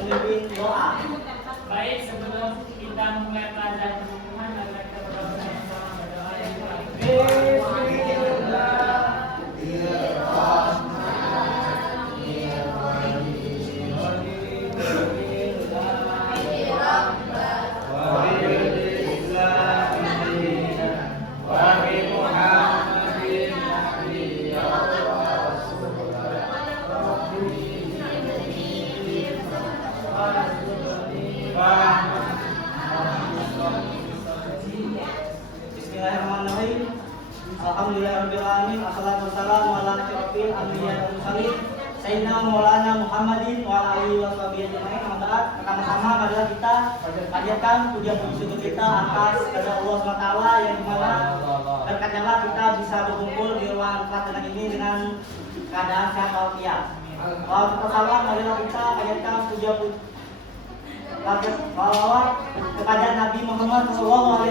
memimpin doa. Baik, sebelum kita mulai pelajaran hukuman, mari kita berdoa bersama berdoa yang Bismillahirrahmanirrahim. Alhamdulillahirabbil alamin. Wassalatu wassalamu ala asyrofil anbiya'i wal mursalin sayyidina maulana Muhammadin wa ala alihi washabihi ajmain. Pertama-tama adalah kita panjatkan puja-puji syukur kita atas kepada Allah SWT yang dimana berkatnya kita bisa berkumpul di ruang kelas ini dengan keadaan sehat walafiat. Wassalamualaikum marilah kita panjatkan puja-puji salawat kepada Nabi Muhammad SAW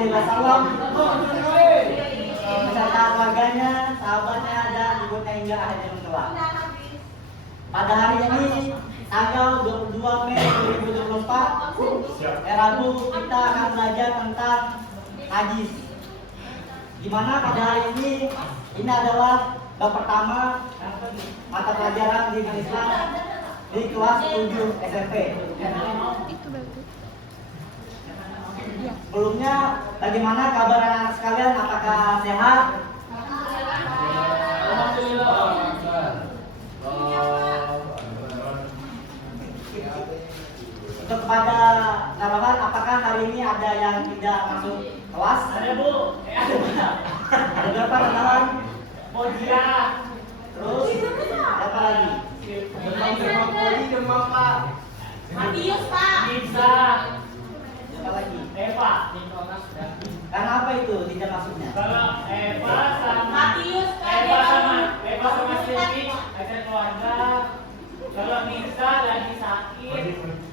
beserta keluarganya, sahabatnya, dan ibunya hingga akhir zaman kelak. Pada hari ini tanggal 22 Mei 2024 Rabu, kita akan belajar tentang najis. Di mana pada hari ini adalah bab pertama mata pelajaran di Islam di kelas 7 SMP. Sebelumnya, bagaimana kabar anak-anak sekalian? Apakah sehat? Untuk kepada kawan, apakah hari ini ada yang tidak masuk kelas? Ada Bu, Ada berapa kenalan? Mojia, Terus apa lagi? Demam Pak. Matius Pak. Nisa, Apa lagi? Eva. Karena apa itu tidak masuknya? Kalau Eva sama Matius, Eva sama Silvi ada keluarga. Kalau Nisa lagi sakit,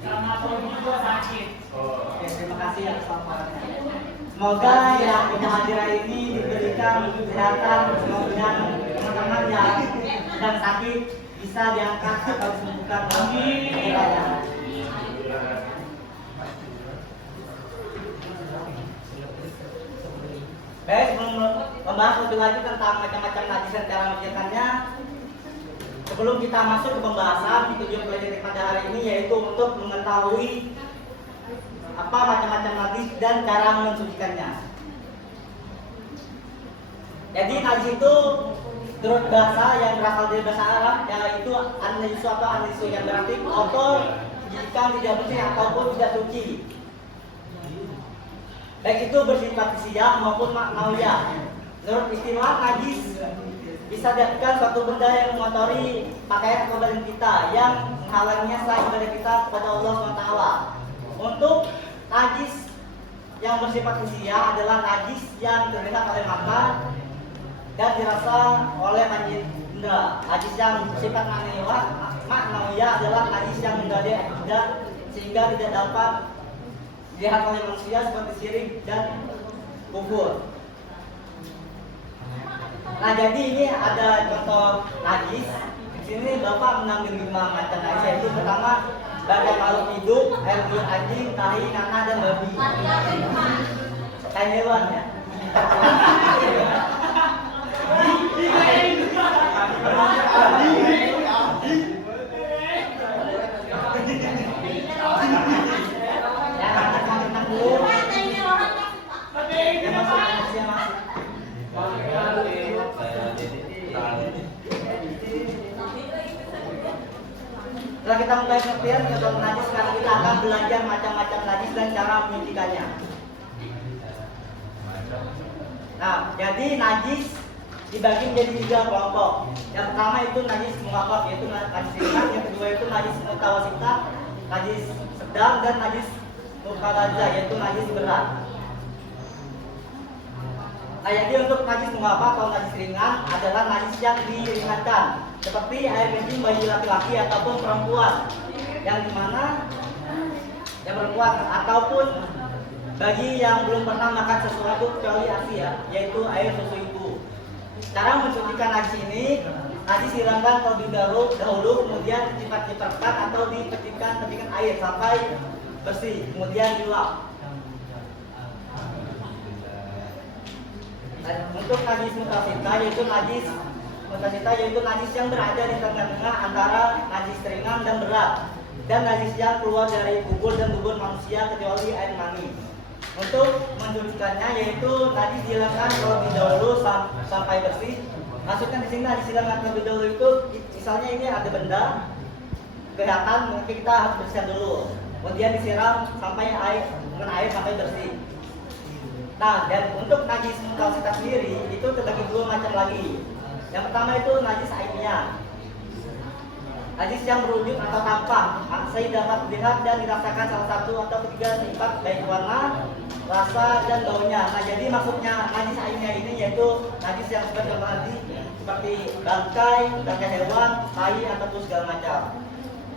sama Tommy juga sakit. Oke, terima kasih atas paparannya. Semoga yang kita hadir ini diberikan kesehatan, semoga teman-teman yang sedang sakit bisa diangkat atau disembuhkan. Amin. Baik, sebelum membahas lebih lanjut tentang macam-macam najis dan cara menjadikannya, sebelum kita masuk ke pembahasan, tujuan pelajaran pada hari ini yaitu untuk mengetahui apa macam-macam najis dan cara mensucikannya. Jadi najis itu menurut bahasa yang berasal dari bahasa Arab yaitu an-najis atau an-najis yang berarti kotor, jika tidak bersih ataupun tidak suci. Baik itu bersifat fisikal maupun maknawiyah. Menurut istilah najis bisa diartikan suatu benda yang mengotori pakaian atau badan kita yang menghalanginya selain ibadah kita kepada Allah SWT. Untuk najis yang bersifat fisikal adalah najis yang terlihat oleh mata dan dirasa oleh panji indera. Najis yang bersifat maknawiyah adalah najis yang menjadi akidah sehingga tidak dapat dilihat oleh manusia seperti syirik dan kufur. Nah, jadi ini ada contoh najis. Di sini Bapak mengambil 5 macam najis, yaitu pertama bagai makhluk hidup, air liur anjing, tahi, nanah, dan babi. Kayak hewan ya. Setelah kita mulai pengertian tentang najis, sekarang kita akan belajar macam-macam najis dan cara menyucikannya. Nah, jadi najis dibagi menjadi 3 kelompok. Yang pertama itu najis mughallab, yaitu najis ringan. Yang kedua itu najis mutawasitah, najis sedang, dan najis mukhaladzah, yaitu najis berat. Nah, jadi untuk najis mughallab atau najis ringan adalah najis yang diringankan, seperti air kencing bagi laki-laki ataupun perempuan, yang dimana yang perempuan ataupun bagi yang belum pernah makan sesuatu kecuali ASI, yaitu air susu ibu. Cara mensucikan najis ini najis dihilangkan terlebih dahulu, kemudian dicipat-cipatkan atau dipecikkan air sampai bersih, kemudian dilap. Untuk najis mutasita yaitu najis yang berada di tengah-tengah antara najis ringan dan berat, dan najis yang keluar dari kubur dan dubur manusia kecuali air mani. Untuk mensucikannya yaitu najis dihilangkan terlebih dahulu sampai bersih. Maksudnya di sini najis dihilangkan terlebih dahulu itu misalnya ini ada benda kelihatan, mungkin kita harus bersihkan dulu, kemudian disiram sampai dengan air sampai bersih. Nah, dan untuk najis mutasita sendiri itu terbagi dua macam lagi. Yang pertama itu najis ainiyah, najis yang berwujud atau tampak, saya dapat dilihat dan dirasakan salah satu atau ketiga sifat baik warna, rasa, dan baunya. Nah, jadi maksudnya najis ainiyah ini yaitu najis yang seperti bangkai hewan, tai, ataupun segala macam.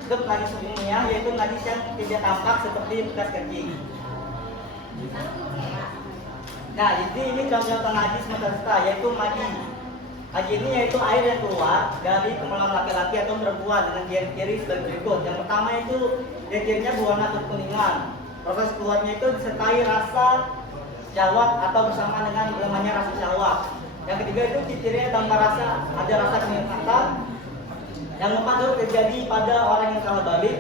Untuk najis umumnya yaitu najis yang tidak tampak seperti bekas kencing. Nah, jadi ini contoh najis mutasita yaitu madi. Madi ini yaitu air yang keluar dari kemaluan laki-laki atau perempuan dengan ciri-ciri sebagai berikut. Yang pertama itu cirinya berwarna kekuningan. Proses keluarnya itu disertai rasa syahwat atau bersama dengan lemahnya rasa syahwat. Yang ketiga itu cirinya tanpa rasa, ada rasa kenikmatan. Yang keempat itu terjadi pada orang yang kalah balik.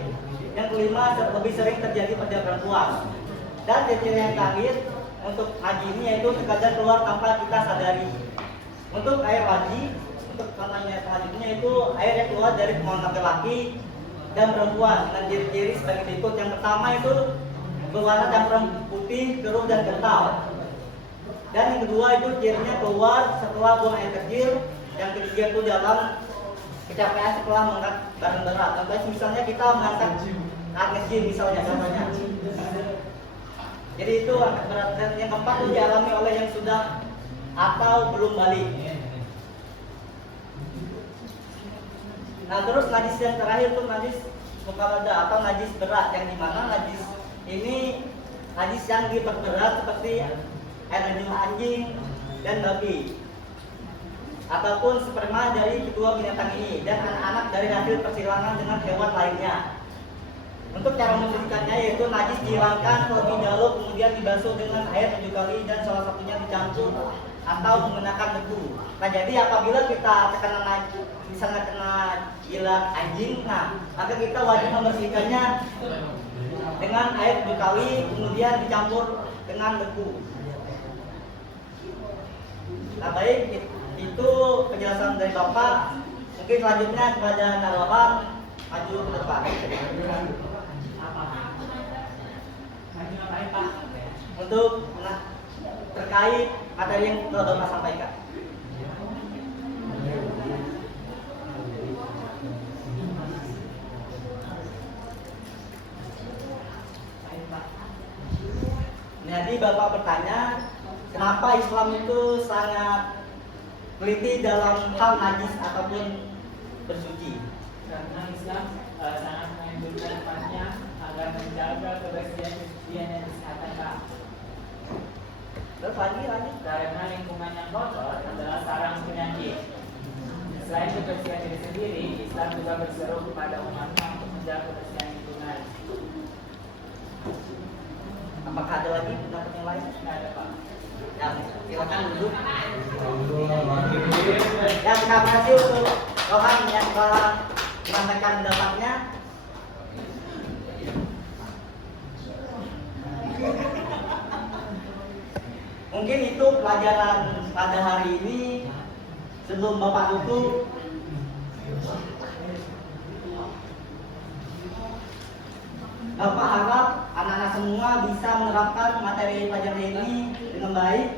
Yang kelima lebih sering terjadi pada perempuan. Dan ciri yang terakhir untuk haji ini yaitu terkadang keluar tanpa kita sadari. Untuk air haji, untuk contohnya selanjutnya itu air yang keluar dari kemaluan laki-laki dan perempuan dengan ciri-ciri sebagai berikut. Yang pertama itu berwarna campuran putih, keruh, dan kental. Dan yang kedua itu cirinya keluar setelah buang air kecil. Yang ketiga itu dalam kecapean setelah mengangkat barang berat. Contohnya misalnya kita mengangkat nge-gym misalnya contohnya. Jadi itu angkat berat. Dan yang keempat itu dialami oleh yang sudah atau belum balik. Nah, terus najis yang terakhir itu najis mukarada atau najis berat, yang dimana najis ini najis yang diperberat seperti air anjing dan babi ataupun sperma dari kedua binatang ini dan anak-anak dari hasil persilangan dengan hewan lainnya. Untuk cara mencucikannya yaitu najis dihilangkan terlebih dahulu, kemudian dibasuh dengan air 7 kali dan salah satunya dicampur atau menggunakan debu. Nah, jadi apabila kita terkena najis, misalnya kena jilat anjing, nah maka kita wajib membersihkannya dengan air 7 kali, kemudian dicampur dengan debu. Nah, baik, itu penjelasan dari Bapak. Mungkin selanjutnya kepada Narwaham, maju ke depan. Untuk terkait materi yang telah Bapak sampaikan. Jadi Bapak bertanya, kenapa Islam itu sangat teliti dalam hal najis ataupun bersuci? Karena Islam sangat menganjurkan umatnya agar menjaga kebersihan dan kesehatan Pak. Terus lagi. Karena lingkungan yang kotor adalah sarang penyakit. Selain kebersihan diri sendiri, Islam juga berseru kepada umatnya untuk menjaga kebersihan lingkungan. Apakah ada lagi pendapat yang lain? Tidak ada Pak. Ya, silakan duduk. Ya, terima kasih untuk Rohan yang telah menyampaikan pendapatnya. Mungkin itu pelajaran pada hari ini. Sebelum Bapak tutup, Bapak harap anak-anak semua bisa menerapkan materi pelajaran ini dengan baik.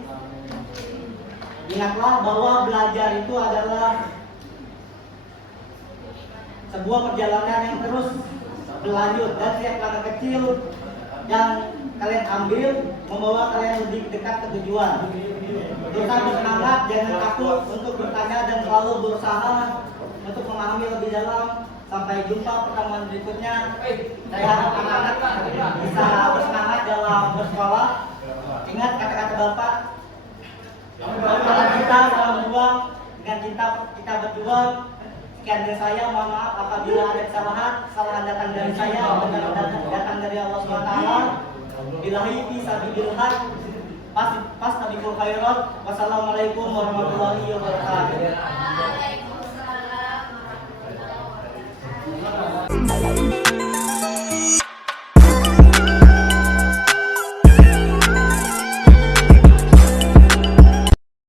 Ingatlah bahwa belajar itu adalah sebuah perjalanan yang terus berlanjut, dan setiap langkah kecil yang kalian ambil membawa kalian lebih dekat ke tujuan. Kita bersemangat, jangan takut untuk bertanya dan selalu berusaha untuk memahami lebih dalam. Sampai jumpa pertemuan berikutnya. Saya harap anak-anak bisa bersemangat dalam bersekolah. Ingat kata-kata Bapak, kalau kita sama berjuang, dengan cinta kita berjuang, Sekian dari saya, mohon maaf apabila ada kesalahan datang dari saya, benar datang dari Allah SWT. Billahi fi sabilillah, pas tabikul khairat. Wassalamualaikum warahmatullahi wabarakatuh. Waalaikumsalam warahmatullahi wabarakatuh.